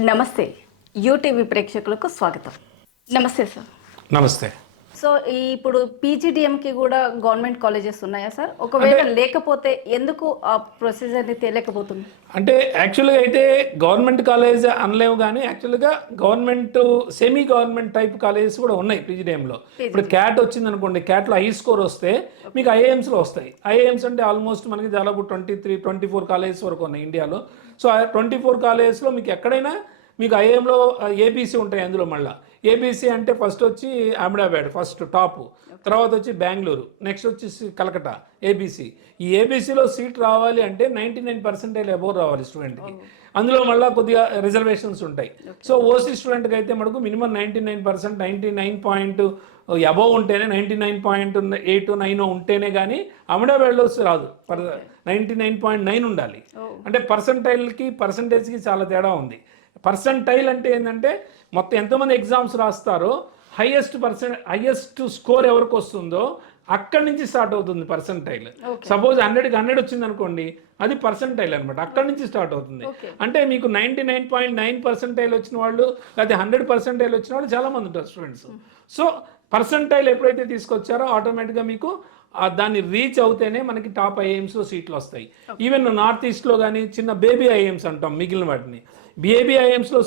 నమస్తే. యూటీవీ ప్రేక్షకులకు స్వాగతం. నమస్తే సార్. నమస్తే. సో ఈ ఇప్పుడు పీజీడిఎంకి కూడా గవర్నమెంట్ కాలేజెస్ ఉన్నాయా సార్? ఒకవేళ లేకపోతే ఎందుకు ఆ ప్రొసీజర్ని తెలియకపోతుంది అంటే యాక్చువల్గా అయితే గవర్నమెంట్ కాలేజ్ అనలేము కానీ యాక్చువల్గా government semi government type colleges కూడా ఉన్నాయి పీజీడీఎంలో ఇప్పుడు క్యాట్ వచ్చింది అనుకోండి క్యాట్లో హై స్కోర్ వస్తే మీకు ఐఏఎమ్స్లో వస్తాయి. ఐఏఎమ్స్ అంటే ఆల్మోస్ట్ మనకి దాదాపు twenty three twenty four colleges వరకు ఉన్నాయి ఇండియాలో సో ట్వంటీ ఫోర్ కాలేజెస్లో మీకు ఎక్కడైనా మీకు ఐఏఎంలో ఏబీసీ ఉంటాయి అందులో మళ్ళీ. ఏబీసీ అంటే ఫస్ట్ వచ్చి అహ్మదాబాద్ ఫస్ట్ టాప్ తర్వాత వచ్చి బెంగళూరు నెక్స్ట్ వచ్చి కలకటా ఏబీసీ ఈ ఏబీసీలో సీట్ రావాలి అంటే నైంటీ నైన్ పర్సెంటేజ్ అబోవ్ రావాలి స్టూడెంట్కి అందులో మళ్ళీ కొద్దిగా రిజర్వేషన్స్ ఉంటాయి. సో ఓసీ స్టూడెంట్కి అయితే మనకు minimum ninety nine percent ninety nine point above ఉంటేనే ninety nine point eight nine ఉంటేనే కానీ అహ్మదాబాద్లో రాదు. Per ninety nine point nine ఉండాలి అంటే పర్సంటైల్కి పర్సంటేజ్కి చాలా తేడా ఉంది. పర్సంటైల్ అంటే ఏంటంటే మొత్తం ఎంతమంది ఎగ్జామ్స్ రాస్తారో హైయెస్ట్ పర్సెంట్ హైయెస్ట్ స్కోర్ ఎవరికి వస్తుందో అక్కడి నుంచి స్టార్ట్ అవుతుంది పర్సంటైల్. సపోజ్ హండ్రెడ్కి హండ్రెడ్ వచ్చింది అనుకోండి అది పర్సంటైల్ అనమాట అక్కడి నుంచి స్టార్ట్ అవుతుంది. అంటే మీకు ninety nine point nine percentile వచ్చిన వాళ్ళు లేకపోతే హండ్రెడ్ పర్సెంటైల్ వచ్చిన వాళ్ళు చాలా మంది ఉంటారు స్టూడెంట్స్ సో పర్సంటైల్ ఎప్పుడైతే తీసుకొచ్చారో ఆటోమేటిక్గా మీకు దాన్ని రీచ్ అవుతేనే మనకి టాప్ ఐఎమ్స్లో సీట్లు వస్తాయి. ఈవెన్ నార్త్ ఈస్ట్లో కానీ చిన్న బేబీ ఐఎమ్స్ అంటాం మిగిలిన వాటిని. బేబీ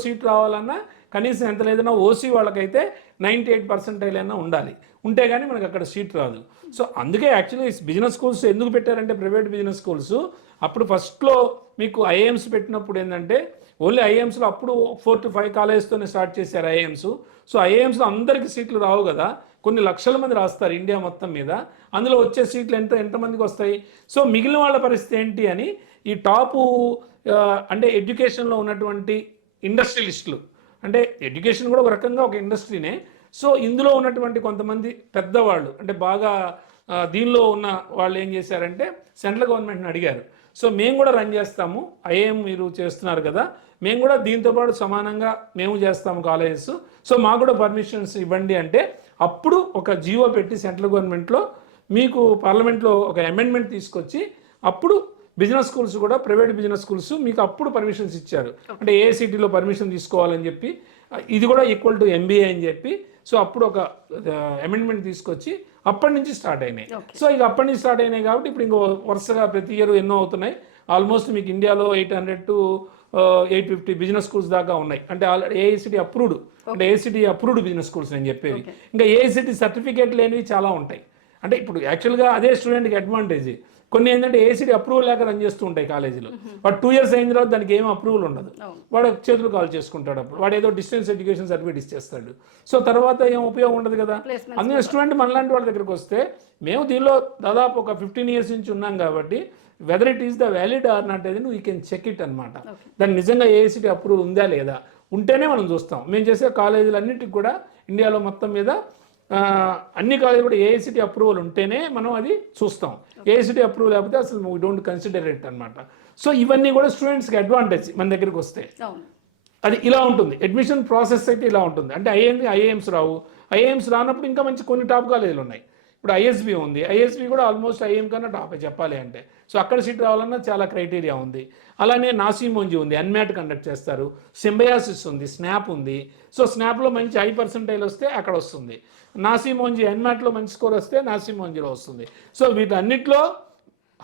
సీట్ రావాలన్నా కనీసం ఎంత లేదన్నా ఓసీ వాళ్ళకైతే నైంటీ ఎయిట్ పర్సెంటైల్ అయినా ఉండాలి. ఉంటే కానీ మనకి అక్కడ సీట్ రాదు. సో అందుకే యాక్చువల్లీ బిజినెస్ స్కూల్స్ ఎందుకు పెట్టారంటే ప్రైవేట్ బిజినెస్ స్కూల్స్ అప్పుడు ఫస్ట్లో మీకు ఐఏఎమ్స్ పెట్టినప్పుడు ఏంటంటే ఓన్లీ ఐఏఎమ్స్లో అప్పుడు ఫోర్ టు ఫైవ్ కాలేజెస్తోనే స్టార్ట్ చేశారు ఐఏఎమ్స్ సో ఐఏఎమ్స్లో అందరికీ సీట్లు రావు కదా. కొన్ని లక్షల మంది రాస్తారు ఇండియా మొత్తం మీద. అందులో వచ్చే సీట్లు ఎంత ఎంతమందికి వస్తాయి? సో మిగిలిన వాళ్ళ పరిస్థితి ఏంటి అని ఈ టాపు అంటే ఎడ్యుకేషన్లో ఉన్నటువంటి ఇండస్ట్రియలిస్టులు అంటే ఎడ్యుకేషన్ కూడా ఒక రకంగా ఒక ఇండస్ట్రీనే సో ఇందులో ఉన్నటువంటి కొంతమంది పెద్దవాళ్ళు అంటే బాగా దీనిలో ఉన్న వాళ్ళు ఏం చేశారంటే సెంట్రల్ గవర్నమెంట్ని అడిగారు. సో మేము కూడా రన్ చేస్తాము. ఐఏఎం మీరు చేస్తున్నారు కదా. మేము కూడా దీంతో పాటు సమానంగా మేము చేస్తాము కాలేజెస్. సో మాకు కూడా పర్మిషన్స్ ఇవ్వండి అంటే అప్పుడు ఒక జీవో పెట్టి సెంట్రల్ గవర్నమెంట్లో మీకు పార్లమెంట్లో ఒక అమెండ్మెంట్ తీసుకొచ్చి అప్పుడు బిజినెస్ స్కూల్స్ కూడా ప్రైవేట్ బిజినెస్ స్కూల్స్ మీకు అప్పుడు పర్మిషన్స్ ఇచ్చారు. అంటే ఏ సిటీలో పర్మిషన్ తీసుకోవాలని చెప్పి ఇది కూడా ఈక్వల్ టు ఎంబీఏ అని చెప్పి సో అప్పుడు ఒక అమెండ్మెంట్ తీసుకొచ్చి అప్పటి నుంచి స్టార్ట్ అయినాయి. సో ఇక అప్పటి నుంచి స్టార్ట్ అయినాయి కాబట్టి ఇప్పుడు ఇంకో వరుసగా ప్రతి ఇయర్ ఎన్నో అవుతున్నాయి. ఆల్మోస్ట్ మీకు ఇండియాలో eight hundred to eight fifty business schools దాకా ఉన్నాయి. అంటే ఆల్రెడీ ఏఐసిటీ అప్రూవ్డ్ అంటే ఏఐసిటీ అప్రూవ్డ్ బిజినెస్ స్కూల్స్ నేను చెప్పేది ఇంకా ఏఐసిటీ సర్టిఫికేట్ లేనివి చాలా ఉంటాయి. అంటే ఇప్పుడు యాక్చువల్గా అదే స్టూడెంట్కి అడ్వాంటేజ్ కొన్ని ఏంటంటే ఏసీడీ అప్రూవల్ లేక రన్ చేస్తూ ఉంటాయి కాలేజీలో. వాడు టూ ఇయర్స్ అయిన తర్వాత దానికి ఏం అప్రూవల్ ఉండదు. వాడు చేతులు కాల్ చేసుకుంటాడు అప్పుడు. వాడు ఏదో డిస్టెన్స్ ఎడ్యుకేషన్ సర్టిఫికేట్ ఇచ్చేస్తాడు. సో తర్వాత ఏం ఉపయోగం ఉండదు కదా? అందుకే స్టూడెంట్ మనలాంటి వాళ్ళ దగ్గరికి వస్తే మేము దీనిలో దాదాపు ఒక ఫిఫ్టీన్ ఇయర్స్ నుంచి ఉన్నాం కాబట్టి whether it is the valid or not అది వీ కెన్ చెక్ ఇట్ అనమాట దాన్ని నిజంగా ఏఐసిటీ అప్రూవల్ ఉందా లేదా? ఉంటేనే మనం చూస్తాం. మేము చేసే కాలేజీలన్నిటికి కూడా ఇండియాలో మొత్తం మీద అన్ని కాలేజీలు కూడా ఏఐసిటీ అప్రూవల్ ఉంటేనే మనం అది చూస్తాం. ఏఐసిటీ అప్రూవల్ లేకపోతే అసలు డోంట్ కన్సిడర్ ఇట్ అనమాట సో ఇవన్నీ కూడా స్టూడెంట్స్కి అడ్వాంటేజ్ మన దగ్గరికి వస్తే. అది ఇలా ఉంటుంది. అడ్మిషన్ ప్రాసెస్ అయితే ఇలా ఉంటుంది. అంటే ఐఏఎం ఐఏఎమ్స్ రావు. ఐఏఎమ్స్ రానప్పుడు ఇంకా మంచి కొన్ని టాప్ కాలేజీలు ఉన్నాయి. ఇప్పుడు ఐఎస్బి ఉంది. ఐఎస్బి కూడా ఆల్మోస్ట్ ఐఎం కన్నా టాప్ చెప్పాలి అంటే. సో అక్కడ సీట్ రావాలన్నా చాలా క్రైటీరియా ఉంది. అలానే నాసీమోంజి ఉంది. అన్మ్యాట్ కండక్ట్ చేస్తారు. సింబయాసిస్ ఉంది. స్నాప్ ఉంది. సో స్నాప్లో మంచి హై పర్సంటైల్ వస్తే అక్కడ వస్తుంది. నాసీమోంజి అన్మ్యాట్లో మంచి స్కోర్ వస్తే నాసీమోంజిలో వస్తుంది. సో వీటన్నిటిలో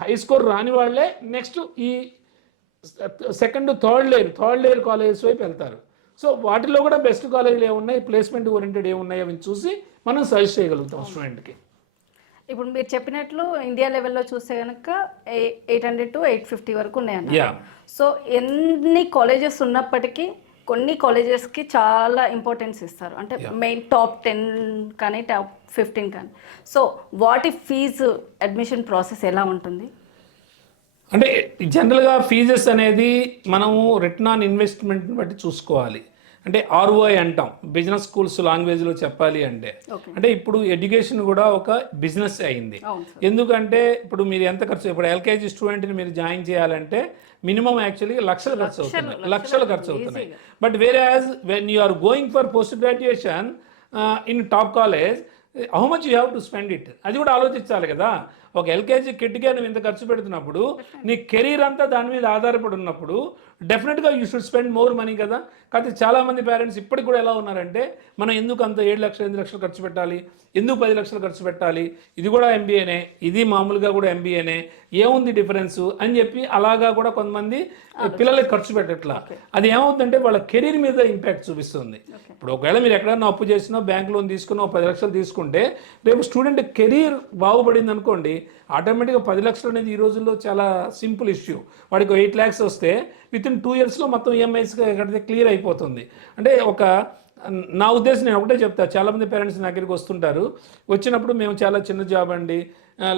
హై స్కోర్ రాని వాళ్ళే నెక్స్ట్ ఈ second third layer third layer colleges వైపు వెళ్తారు. సో వాటిలో కూడా బెస్ట్ కాలేజీలు ఏమున్నాయి? ప్లేస్మెంట్ ఓరియంటెడ్ ఏమున్నాయి? అవి చూసి మనం సజెస్ట్ చేయగలుగుతాం స్టూడెంట్కి. ఇప్పుడు మీరు చెప్పినట్లు ఇండియా లెవెల్లో చూస్తే కనుక eight hundred to eight fifty వరకు ఉన్నాయన్న సో ఎన్ని కాలేజెస్ ఉన్నప్పటికీ కొన్ని కాలేజెస్కి చాలా ఇంపార్టెన్స్ ఇస్తారు. అంటే మెయిన్ టాప్ టెన్ కానీ టాప్ ఫిఫ్టీన్ కానీ. సో వాటి ఫీజు అడ్మిషన్ ప్రాసెస్ ఎలా ఉంటుంది? అంటే జనరల్గా ఫీజెస్ అనేది మనము రిటర్న్ ఆన్ ఇన్వెస్ట్మెంట్ని బట్టి చూసుకోవాలి. అంటే ఆర్ఓఐ అంటాం. బిజినెస్ స్కూల్స్ లాంగ్వేజ్లో చెప్పాలి అంటే. అంటే ఇప్పుడు ఎడ్యుకేషన్ కూడా ఒక బిజినెస్ అయింది. ఎందుకంటే ఇప్పుడు మీరు ఎంత ఖర్చు ఇప్పుడు ఎల్కేజీ స్టూడెంట్ని మీరు జాయిన్ చేయాలంటే మినిమం యాక్చువల్లీ లక్షలు ఖర్చు అవుతున్నాయి. లక్షలు ఖర్చు అవుతున్నాయి. బట్ వేరే as when you are going for post graduation in top college how much you have to spend it అది కూడా ఆలోచించాలి కదా. ఒక ఎల్కేజీ కిట్కే నువ్వు ఇంత ఖర్చు పెడుతున్నప్పుడు నీ కెరీర్ అంతా దాని మీద ఆధారపడి ఉన్నప్పుడు డెఫినెట్గా you should spend more money కదా. కాకపోతే చాలామంది పేరెంట్స్ ఇప్పటికి కూడా ఎలా ఉన్నారంటే మనం ఎందుకు అంత ఏడు లక్షలు ఎనిమిది లక్షలు ఖర్చు పెట్టాలి? ఎందుకు పది లక్షలు ఖర్చు పెట్టాలి? ఇది కూడా ఎంబీఏనే ఇది మామూలుగా కూడా ఎంబీఏనే ఏముంది డిఫరెన్స్ అని చెప్పి అలాగా కూడా కొంతమంది పిల్లలకి ఖర్చు పెట్టట్లా. అది ఏమవుతుందంటే వాళ్ళ కెరీర్ మీద ఇంపాక్ట్ చూపిస్తుంది. ఇప్పుడు ఒకవేళ మీరు ఎక్కడైనా అప్పు చేసినా బ్యాంక్ లోన్ తీసుకున్న పది లక్షలు తీసుకుంటే రేపు స్టూడెంట్ కెరీర్ బాగుపడింది అనుకోండి ఆటోమేటిక్గా పది లక్షలు అనేది ఈ రోజుల్లో చాలా సింపుల్ ఇష్యూ. వాడికి ఎయిట్ ల్యాక్స్ వస్తే విత్ ఇన్ టూ ఇయర్స్లో మొత్తం E ఈఎంఐస్ కడితే క్లియర్ అయిపోతుంది. అంటే ఒక నా ఉద్దేశం నేను ఒకటే చెప్తా. చాలామంది పేరెంట్స్ నా దగ్గరికి వస్తుంటారు. వచ్చినప్పుడు మేము చాలా చిన్న జాబ్ అండి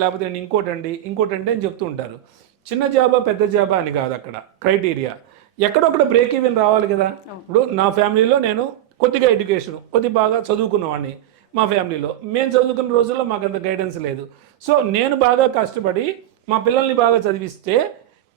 లేకపోతే నేను ఇంకోటి అండి ఇంకోటి అండి అని చెప్తూ ఉంటారు. చిన్న జాబా పెద్ద జాబా అని కాదు అక్కడ క్రైటీరియా. ఎక్కడొక్కడ బ్రేక్ ఈవెన్ రావాలి కదా. ఇప్పుడు నా ఫ్యామిలీలో నేను కొద్దిగా ఎడ్యుకేషన్ కొద్ది బాగా చదువుకున్నవాడిని. మా ఫ్యామిలీలో. మేము చదువుకున్న రోజుల్లో మాకు అంత గైడెన్స్ లేదు. సో నేను బాగా కష్టపడి మా పిల్లల్ని బాగా చదివిస్తే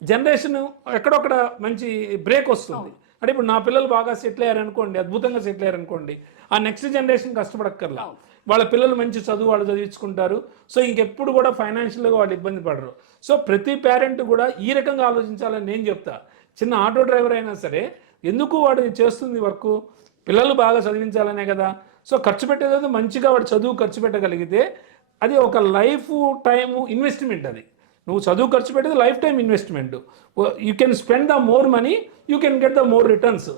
జనరేషన్ ఎక్కడొక్కడ మంచి బ్రేక్ వస్తుంది. అంటే ఇప్పుడు నా పిల్లలు బాగా సెటిల్ అయ్యారనుకోండి అద్భుతంగా సెటిల్ అయ్యారనుకోండి ఆ నెక్స్ట్ జనరేషన్ కష్టపడక్కర్లా. వాళ్ళ పిల్లలు మంచి చదువు వాళ్ళు చదివించుకుంటారు. సో ఇంకెప్పుడు కూడా ఫైనాన్షియల్గా వాళ్ళు ఇబ్బంది పడరు. సో ప్రతి పేరెంట్ కూడా ఈ రకంగా ఆలోచించాలని నేను చెప్తా. చిన్న ఆటో డ్రైవర్ అయినా సరే ఎందుకు వాడు చేస్తుంది వర్క్? పిల్లలు బాగా చదివించాలనే కదా. సో ఖర్చు పెట్టేది మంచిగా వాడు చదువు ఖర్చు పెట్టగలిగితే అది ఒక లైఫ్ టైం ఇన్వెస్ట్మెంట్ అది. నువ్వు చదువు ఖర్చు పెట్టేది life time investment. You can spend the more money you can get the more returns.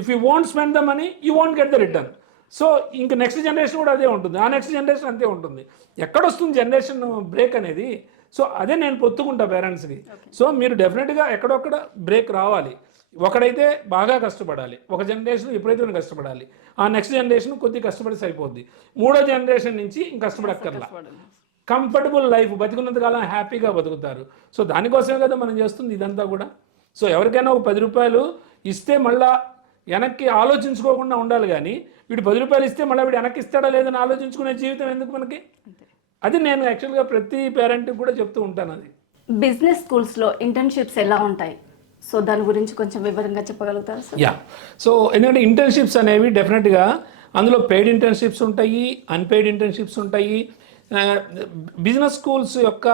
If you want spend the money you want get the return. So ఇంక నెక్స్ట్ జనరేషన్ కూడా అదే ఉంటుంది. ఆ నెక్స్ట్ జనరేషన్ అంతే ఉంటుంది. ఎక్కడొస్తుంది generation break అనేది? So అదే నేను పొత్తుకుంటా పేరెంట్స్కి. సో మీరు డెఫినెట్గా ఎక్కడొక్కడ బ్రేక్ రావాలి. ఒకడైతే బాగా కష్టపడాలి ఒక జనరేషన్ ఎప్పుడైతే కష్టపడాలి ఆ నెక్స్ట్ జనరేషన్ కొద్ది కష్టపడి సరిపోద్ది. మూడో జనరేషన్ నుంచి ఇంక కష్టపడక్కర్లా. కంఫర్టబుల్ లైఫ్ బతికున్నంత కాలం హ్యాపీగా బతుకుతారు. సో దానికోసమే కదా మనం చేస్తుంది ఇదంతా కూడా. సో ఎవరికైనా ఒక పది రూపాయలు ఇస్తే మళ్ళా వెనక్కి ఆలోచించుకోకుండా ఉండాలి కానీ వీడు పది రూపాయలు ఇస్తే మళ్ళీ వీడు వెనక్కి ఇస్తాడా లేదని ఆలోచించుకునే జీవితం ఎందుకు మనకి? అది నేను యాక్చువల్గా ప్రతి పేరెంట్కి కూడా చెప్తూ ఉంటాను అది. బిజినెస్ స్కూల్స్లో ఇంటర్న్షిప్స్ ఎలా ఉంటాయి? సో దాని గురించి కొంచెం వివరంగా చెప్పగలుగుతారా సార్ యా సో ఎందుకంటే ఇంటర్న్షిప్స్ అనేవి డెఫినెట్గా అందులో పెయిడ్ ఇంటర్న్షిప్స్ ఉంటాయి అన్పెయిడ్ ఇంటర్న్షిప్స్ ఉంటాయి. బిజినెస్ స్కూల్స్ యొక్క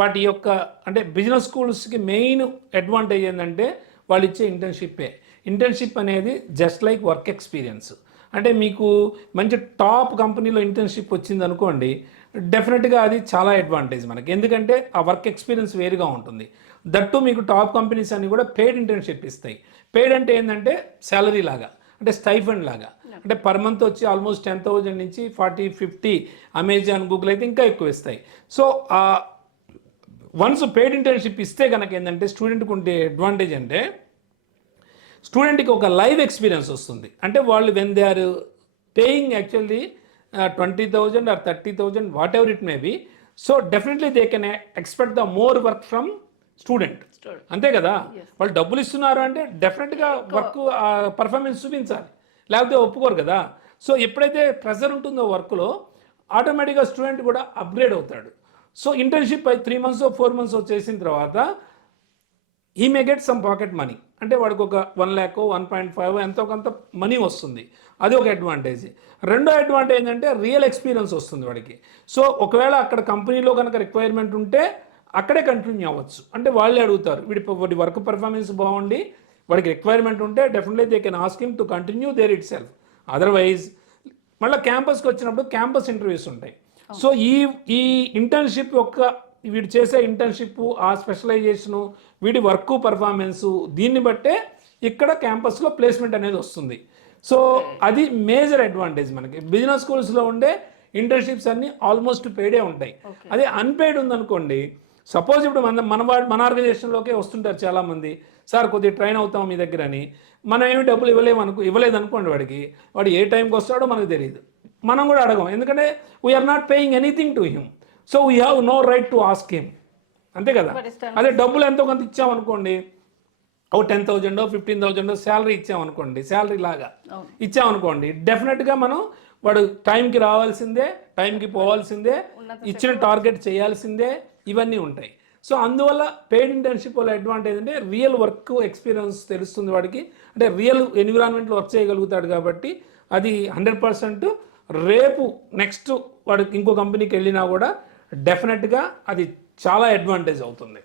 వాటి యొక్క అంటే బిజినెస్ స్కూల్స్కి మెయిన్ అడ్వాంటేజ్ ఏంటంటే వాళ్ళు ఇచ్చే ఇంటర్న్షిప్పే ఇంటర్న్షిప్ అనేది జస్ట్ లైక్ వర్క్ ఎక్స్పీరియన్స్ అంటే మీకు మంచి టాప్ కంపెనీలో ఇంటర్న్షిప్ వచ్చింది అనుకోండి డెఫినెట్గా అది చాలా అడ్వాంటేజ్ మనకి. ఎందుకంటే ఆ వర్క్ ఎక్స్పీరియన్స్ వేరుగా ఉంటుంది. దట్టు మీకు టాప్ కంపెనీస్ అన్ని కూడా పెయిడ్ ఇంటర్న్షిప్ ఇస్తాయి. పెయిడ్ అంటే ఏంటంటే శాలరీ లాగా అంటే స్టైఫండ్ లాగా. అంటే పర్ మంత్ వచ్చి ఆల్మోస్ట్ టెన్ థౌజండ్ నుంచి ఫార్టీ ఫిఫ్టీ అమెజాన్ గూగుల్ అయితే ఇంకా ఎక్కువ ఇస్తాయి. సో వన్స్ పెయిడ్ ఇంటర్న్షిప్ ఇస్తే కనుక ఏంటంటే స్టూడెంట్కి ఉండే అడ్వాంటేజ్ అంటే స్టూడెంట్కి ఒక లైవ్ ఎక్స్పీరియన్స్ వస్తుంది. అంటే వాళ్ళు when they are paying actually twenty thousand or thirty thousand whatever it may be so definitely they can expect the more work from student. అంతే కదా? వాళ్ళు డబ్బులు ఇస్తున్నారు అంటే డెఫినెట్గా వర్క్ పర్ఫార్మెన్స్ చూపించాలి. లేకపోతే ఒప్పుకోరు కదా? సో ఎప్పుడైతే ప్రెజర్ ఉంటుందో వర్క్లో ఆటోమేటిక్గా స్టూడెంట్ కూడా అప్గ్రేడ్ అవుతాడు. So internship three months four months చేసిన తర్వాత he may get some pocket money అంటే వాడికి ఒక one lakh one point five ఎంతో కొంత మనీ వస్తుంది. అది ఒక అడ్వాంటేజ్ రెండో అడ్వాంటేజ్ ఏంటంటే రియల్ ఎక్స్పీరియన్స్ వస్తుంది వాడికి. సో ఒకవేళ అక్కడ కంపెనీలో కనుక రిక్వైర్మెంట్ ఉంటే అక్కడే కంటిన్యూ అవ్వచ్చు. అంటే వాళ్ళే అడుగుతారు వీడి వాడి వర్క్ పర్ఫార్మెన్స్ బాగుండి వాడికి రిక్వైర్మెంట్ ఉంటే definitely they can ask him to continue there itself otherwise మళ్ళీ క్యాంపస్కి వచ్చినప్పుడు క్యాంపస్ ఇంటర్వ్యూస్ ఉంటాయి. సో ఈ ఈ ఇంటర్న్షిప్ యొక్క వీడు చేసే ఇంటర్న్షిప్ ఆ స్పెషలైజేషను వీడి వర్క్ పర్ఫార్మెన్సు దీన్ని బట్టే ఇక్కడ క్యాంపస్లో ప్లేస్మెంట్ అనేది వస్తుంది. సో అది మేజర్ అడ్వాంటేజ్ మనకి. బిజినెస్ స్కూల్స్లో ఉండే ఇంటర్న్షిప్స్ అన్నీ ఆల్మోస్ట్ పెయిడే ఉంటాయి. అదే అన్పెయిడ్ ఉందనుకోండి సపోజ్ ఇప్పుడు మన మన మన ఆర్గనైజేషన్లోకే వస్తుంటారు చాలామంది. సార్ కొద్దిగా ట్రైన్ అవుతాం మీ దగ్గర అని. మనం ఏమి డబ్బులు ఇవ్వలేము అనుకో ఇవ్వలేదు అనుకోండి వాడికి. వాడు ఏ టైంకి వస్తాడో మనకు తెలియదు మనం కూడా అడగం. ఎందుకంటే we are not paying anything to him so we have no right to ask him అంతే కదా? అదే డబ్బులు ఎంతో కొంత ఇచ్చామనుకోండి ఓ ten thousand fifteen thousand salary ఇచ్చామనుకోండి salary లాగా. ఇచ్చామనుకోండి డెఫినెట్గా మనం వాడు టైంకి రావాల్సిందే టైంకి పోవాల్సిందే ఇచ్చిన టార్గెట్ చేయాల్సిందే ఇవన్నీ ఉంటాయి. సో అందువల్ల పెయిడ్ ఇంటర్న్షిప్ వల్ల అడ్వాంటేజ్ అంటే రియల్ వర్క్ ఎక్స్పీరియన్స్ తెలుస్తుంది వాడికి. అంటే రియల్ ఎన్విరాన్మెంట్లో వర్క్ చేయగలుగుతాడు కాబట్టి అది హండ్రెడ్ పర్సెంట్ రేపు నెక్స్ట్ వాడికి ఇంకో కంపెనీకి వెళ్ళినా కూడా డెఫినెట్గా అది చాలా అడ్వాంటేజ్ అవుతుంది.